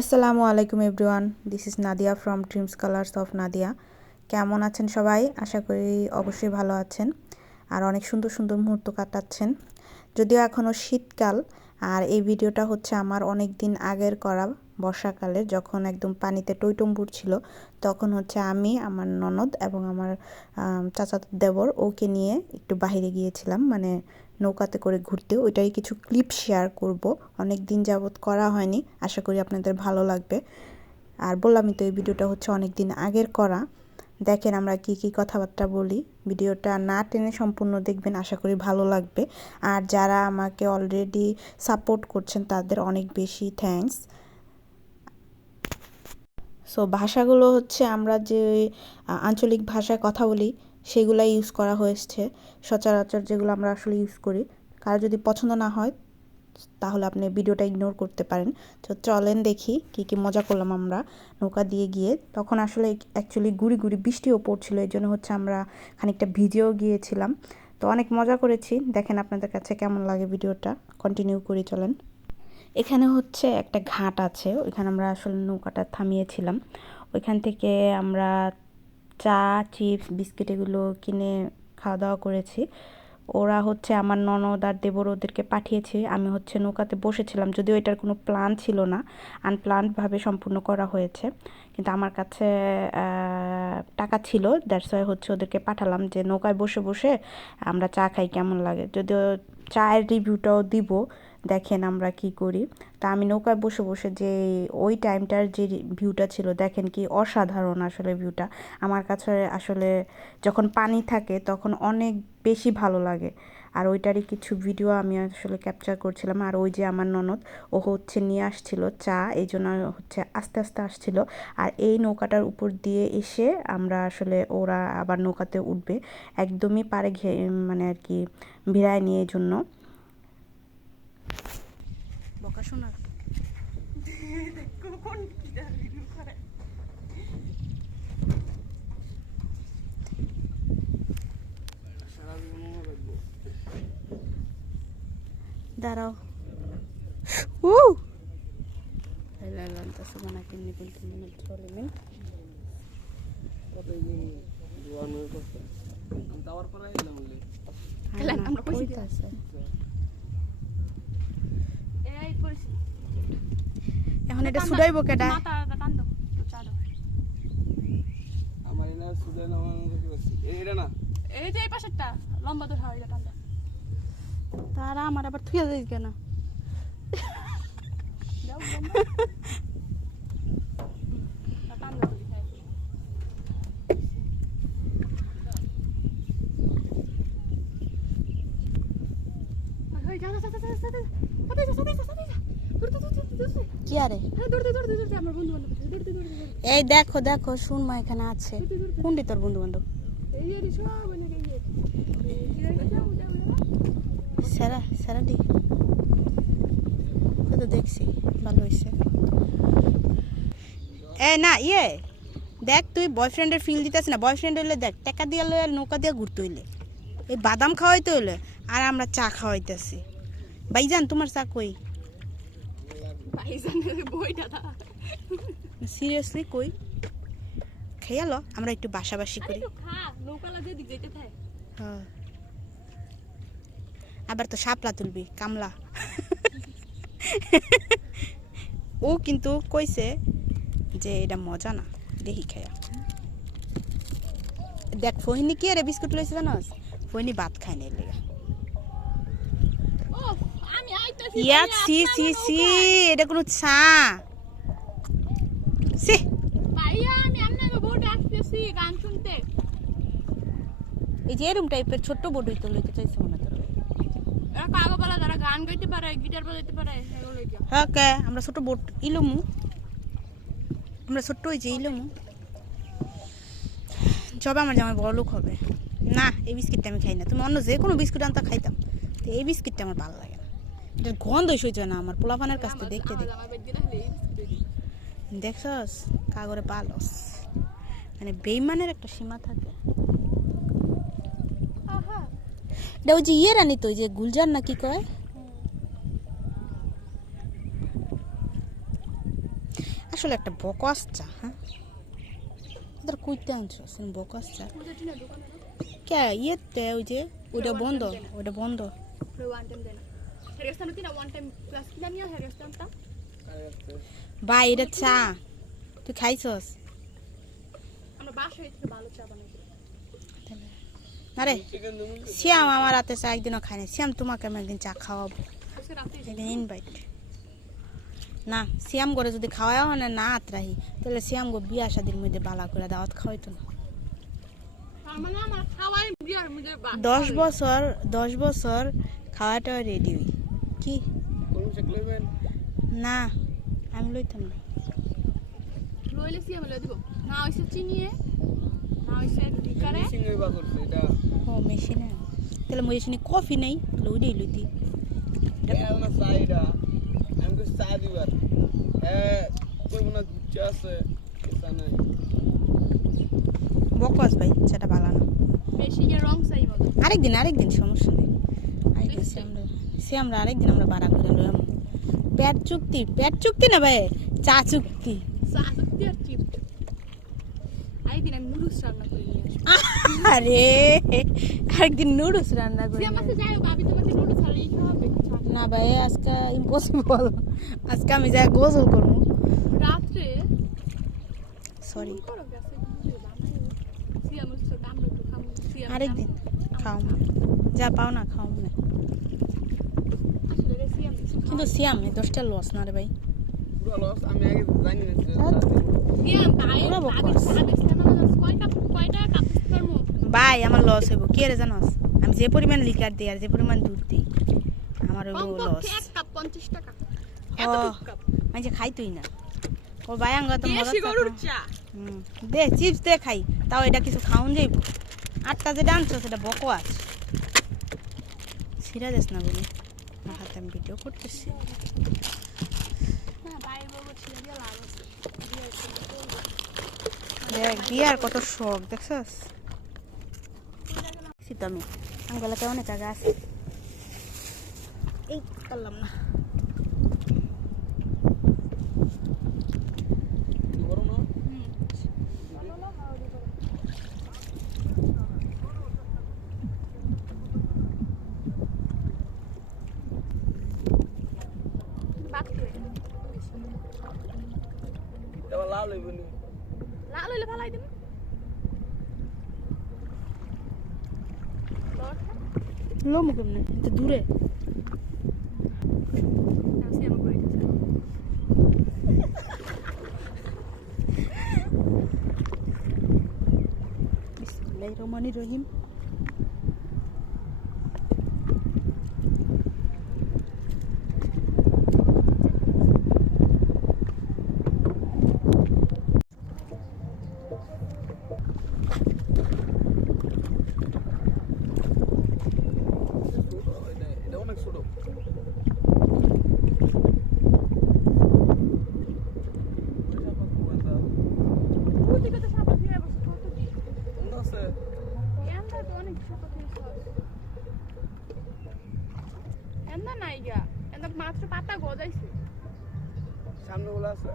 আসসালামু আলাইকুম everyone this is Nadia from dreams colours of Nadia. কেমন আছেন সবাই? আশা করি অবশ্যই ভালো আছেন। আর অনেক সুন্দর সুন্দর মুহূর্ত কাটাচ্ছেন। যদিও এখনও শীতকাল, আর এই ভিডিওটা হচ্ছে আমার অনেক দিন আগের করা বর্ষাকালে যখন একদম পানিতে টইটম্বুর ছিল, তখন হচ্ছে আমি, আমার ননদ এবং আমার চাচাতো দেবর ওকে নিয়ে একটু বাহিরে গিয়েছিলাম। মানে নৌকাতে করে ঘুরতে, ওইটাই কিছু ক্লিপ শেয়ার করব। অনেক দিন যাবৎ করা হয়নি, আশা করি আপনাদের ভালো লাগবে। আর বললামই তো, এই ভিডিওটা হচ্ছে অনেক দিন আগের করা। দেখেন আমরা কি কি কথাবার্তা বলি। ভিডিওটা না টেনে সম্পূর্ণ দেখবেন, আশা করি ভালো লাগবে। আর যারা আমাকে অলরেডি সাপোর্ট করছেন, তাদের অনেক বেশি থ্যাঙ্কস সো ভাষাগুলো হচ্ছে আমরা যে আঞ্চলিক ভাষায় কথা বলি সেগুলাই ইউজ করা হয়েছে। সচরাচর যেগুলো আমরা আসলে ইউজ করি। কারও যদি পছন্দ না হয়, তাহলে আপনি ভিডিওটা ইগনোর করতে পারেন। তো চলেন দেখি কি কি মজা করলাম আমরা নৌকা দিয়ে গিয়ে। তখন আসলে অ্যাকচুয়ালি গুড়ি গুড়ি বৃষ্টিও পড়ছিল, এই জন্য হচ্ছে আমরা খানিকটা ভিজেও গিয়েছিলাম। তো অনেক মজা করেছি। দেখেন আপনাদের কাছে কেমন লাগে ভিডিওটা? কন্টিনিউ করে, চলেন। এখানে হচ্ছে একটা ঘাট আছে, ওইখানে আমরা আসলে নৌকাটা থামিয়েছিলাম। ওইখান থেকে আমরা চা, চিপস, বিস্কিট এগুলো কিনে খাওয়া দাওয়া করেছি। ওরা হচ্ছে আমার ননদ আর দেবর ওদেরকে পাঠিয়েছে। আমি হচ্ছে নৌকাতে বসেছিলাম। যদিও এটার কোনো প্ল্যান ছিল না। আনপ্লান্টভাবে সম্পূর্ণ করা হয়েছে। কিন্তু আমার কাছে টাকা ছিল। দ্যাটস ওয়াই হচ্ছে ওদেরকে পাঠালাম যে, নৌকায় বসে বসে আমরা চা খাই, কেমন লাগে? যদিও চায়ের রিভিউটাও দিব। দেখেন আমরা কি করি। তা আমি নৌকায় বসে বসে যে ওই টাইমটার যে ভিউটা ছিল, দেখেন কি অসাধারণ আসলে ভিউটা আমার কাছে আসলে যখন পানি থাকে তখন অনেক বেশি ভালো লাগে। আর ওইটারই কিছু ভিডিও আমি আসলে ক্যাপচার করছিলাম। আর ওই যে আমার ননদ, ও হচ্ছে নিয়ে আসছিল চা, এই জন্য হচ্ছে আস্তে আস্তে আসছিল। আর এই নৌকাটার উপর দিয়ে এসে আমরা আসলে ওরা আবার নৌকাতে উঠবে। একদমই পারে ঘে মানে আর কি ভিড়ায় নিয়ে জন্য। বকা শোনা দাঁড়াও উ لا لا انت سبحانك اني كنت من الظالمين আমরা কইতাছে এখন এটা সুডাইব কেডা আমার এনা এটা না। এই যে এই পাশেরটা লম্বা তো হয় এটা তারা আমার আবার থুয়ে যাই কেন? কি আরে আমার বন্ধু বান্ধব এই দেখো দেখো শুন মা এখানে আছে। কোনটি তোর বন্ধু বান্ধব সেরা সেরা দি। তো দেখছি ভালো হয়েছে এ না ইয়ে দেখ তুই বয়ফ্রেন্ডের ফিল দিতেছ না। বয়ফ্রেন্ড হইলে দেখ টাকা দিয়ে লই আর নৌকা দিয়ে ঘুরতে হইলে। এই বাদাম খাওয়াইতে হইলে আর আমরা চা খাওয়াইতেছি। ভাইজান তোমার চা কই? ভাইজানের সিরিয়াসলি কই? খেয়ালো আমরা একটু বাসাবাসি করি। হ্যাঁ। আবার তো সাপলা তুলবি কামলা। ও কিন্তু কইছে যে এটা মজা না দেখি খায়া। দেখ ফহিনি কি রে বিস্কুট লইছে জানাস? ফহিনি ভাত খায় না লেগে। আমি ইয়া সি সি সি এটা কোনো চা। সি বোর্ডে এই যে এরম টাইপের ছোট্ট তো লইতে চাইছে মনে কাগজওয়ালা যারা গান গাইতে পারে গিটার বাজাইতে পারে হ্যাঁ কে? আমরা ছোট ইলমু। আমরা ছোট্ট ওই যে ইলমু। সব আমার জামাই বড় লোক হবে। না এই বিস্কিটটা আমি খাই না। তুমি অন্য যে কোনো বিস্কুট আনতা খাইতাম। তো এই বিস্কিটটা আমার ভালো লাগে না। এটার গন্ধ হয় না আমার পোলাপানের কাছ থেকে দেখতে দেখ। দেখছস? কাগরে পালস। মানে বেইমানের একটা সীমা থাকে। এটা ওই যে ইয়ে রানি তো যে গুলজার না কি কয়? আসলে একটা বকস চা হ্যাঁ? তোর কইতে আনছো বকস চা? কে? ইয়েতে ওই যে ওইটা বন্ধ ওইটা বন্ধ। তিনা ওয়ান টাইম কিনা নিয়ে একটা ভাই এটা চা তুই খাইছস আমরা বাসায় থেকে ভালো চা বানাই আরে শ্যাম আমার হাতে চা একদিনও খায় না শ্যাম তোমাকে আমি একদিন চা খাওয়াবো একদিন ইনভাইট না শ্যাম করে যদি খাওয়াও হয় না না আত্রাহি তাহলে শ্যাম গো বিয়া শাদির মধ্যে বালা করে দাওয়াত খাওয়াইতো না দশ বছর দশ বছর খাওয়াটা রেডি হই কি? না আমি লইতাম না। লইলে সি আমি লই দিব। না হইছে চিনিয়ে না হইছে লিকারে। মিসিং হইবা করছে এটা। ও মেশিনে তাহলে মই এখানে কফি নেই তাহলে ওইটাই লইতি এটা না সাইডা আমি তো চা দিবার। হ্যাঁ কই মনে গুচ্ছা আছে এটা নাই। বকস ভাই সেটা ভালো না। বেশি যে রং চাই মতো আরেকদিন আরেকদিন সমস্যা নেই। শ্যামরা শ্যামরা আরেকদিন আমরা বাড়া করে লইম পেট চুক্তি পেট চুক্তি না ভাই? চা চুক্তি। চা চুক্তি আর চিপ আই দিন আমি নুডলস রান্না করে নিয়ে আরে আরেকদিন নুডলস রান্না করি আমাকে যাই আমি তোমাকে নুডলস আর এই খাওয়াবে না ভাই আজকে ইম্পসিবল আজকে আমি যাই গোসল করব। রাত্রে সরি আমার আমরা আরেকদিন খাও যা পাও না খাও না। কিন্তু সিয়াম এই দশটা লস না রে ভাই। পুরো লস আমি আগে জানি না যে হ্যাঁ। ভাই আমার লস হইব। কি রে জানোস? আমি যে পরিমাণ লিকার দিই আর যে পরিমাণ দুধ দিই আমার হইব লস যে খাই তুই না। ও ভাই আঙ্গা তো দেশি দে চিপস দে খাই। তাও এটা কিছু খাওন যাইব। আটটা যেটা আনছো সেটা বকো আছে সিরা যাস না বলি আমার হাতে আমি ভিডিও করতেছি। বিয়ের কত শখ, দেখছস? তো আমি। বেলাতে অনেক জায়গা আছে। এই পারলাম না বড় না হুম ভালো না হাওড়ি করে করে এবার লাল হইব নি। লাল হইলে ভালাই দিন লো মুখ এমনি তো দূরে। রহমানির রহিম ছোট এটা এটা অনেক ছোট এটা কত কোনটা কোনটা আছে মাত্র পাতা গজাইছে সামনে গুলো আছে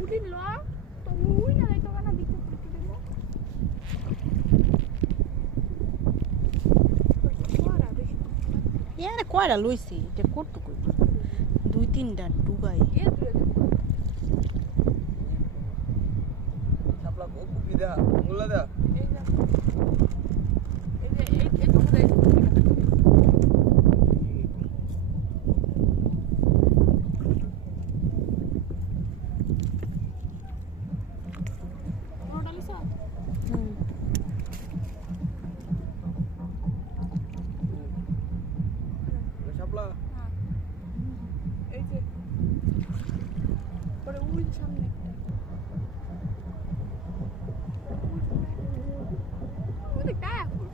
উঠিন ল তো উই না তো না দিতে দিতে দেবো ইয়ারে কয়টা লইছি এটা কটু কই দুই তিনটা ডুবাই এ দূরে দেবো শাপলা কুকি দা মুলা দা এই যে এই যে backwards.